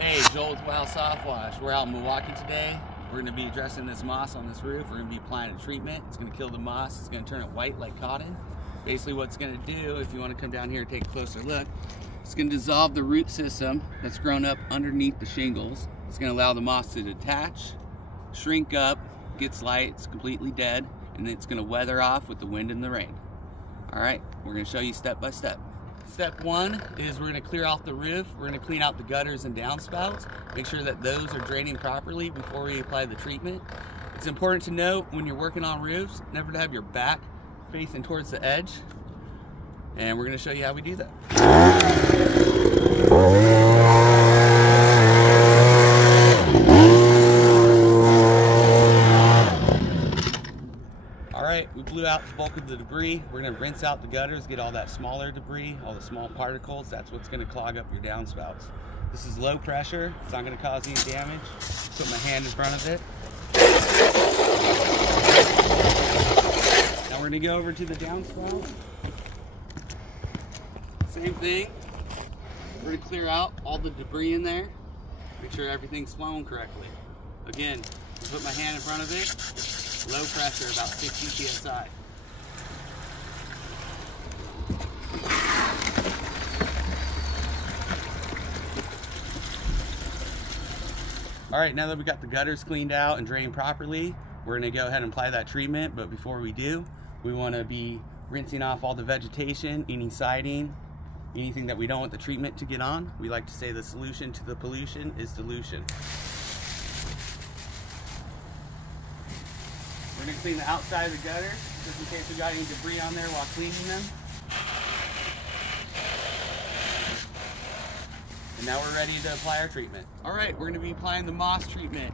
Hey, Joel with Softwash. We're out in Milwaukee today. We're going to be addressing this moss on this roof. We're going to be applying a treatment. It's going to kill the moss. It's going to turn it white like cotton. Basically what it's going to do, if you want to come down here and take a closer look, it's going to dissolve the root system that's grown up underneath the shingles. It's going to allow the moss to detach, shrink up, gets light, it's completely dead, and then it's going to weather off with the wind and the rain. Alright, we're going to show you step by step. Step one is we're going to clear off the roof. We're going to clean out the gutters and downspouts. Make sure that those are draining properly before we apply the treatment. It's important to note when you're working on roofs, never to have your back facing towards the edge. And we're going to show you how we do that. Alright, we blew out the bulk of the debris. We're going to rinse out the gutters, get all that smaller debris, all the small particles. That's what's going to clog up your downspouts. This is low pressure. It's not going to cause any damage. Put my hand in front of it. Now we're going to go over to the downspout. Same thing. We're going to clear out all the debris in there. Make sure everything's flowing correctly. Again, put my hand in front of it. Low pressure, about 60 psi. Alright, now that we got the gutters cleaned out and drained properly, we're going to go ahead and apply that treatment. But before we do, we want to be rinsing off all the vegetation, any siding, anything that we don't want the treatment to get on. We like to say the solution to the pollution is dilution. We're going to clean the outside of the gutters, just in case we got any debris on there while cleaning them. And now we're ready to apply our treatment. Alright, we're going to be applying the moss treatment.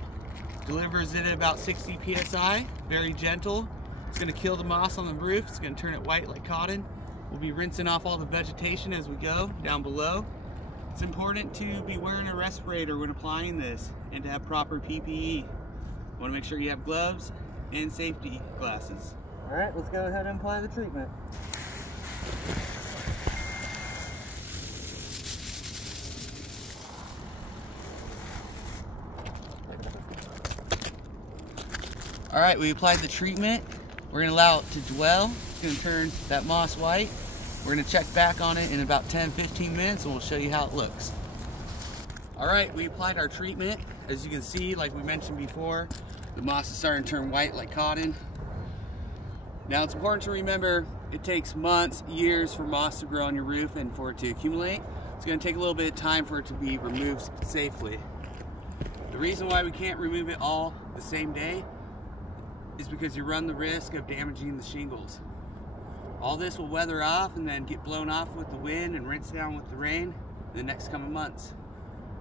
Delivers it at about 60 psi, very gentle. It's going to kill the moss on the roof, it's going to turn it white like cotton. We'll be rinsing off all the vegetation as we go down below. It's important to be wearing a respirator when applying this and to have proper PPE. You want to make sure you have gloves and safety glasses. Alright, let's go ahead and apply the treatment. Alright, we applied the treatment. We're going to allow it to dwell. It's going to turn that moss white. We're going to check back on it in about 10-15 minutes and we'll show you how it looks. Alright, we applied our treatment. As you can see, like we mentioned before, the moss is starting to turn white like cotton. Now it's important to remember it takes months, years for moss to grow on your roof and for it to accumulate. It's going to take a little bit of time for it to be removed safely. The reason why we can't remove it all the same day is because you run the risk of damaging the shingles. All this will weather off and then get blown off with the wind and rinse down with the rain in the next coming months.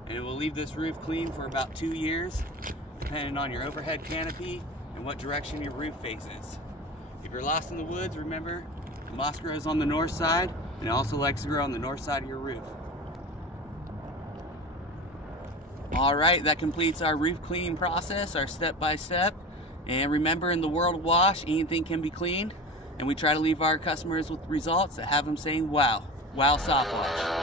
And it will leave this roof clean for about 2 years, depending on your overhead canopy and what direction your roof faces. If you're lost in the woods, remember, the moss grows on the north side, and it also likes to grow on the north side of your roof. Alright, that completes our roof cleaning process, our step-by-step. And remember, in the world of wash, anything can be cleaned, and we try to leave our customers with results that have them saying, wow, wow Softwash.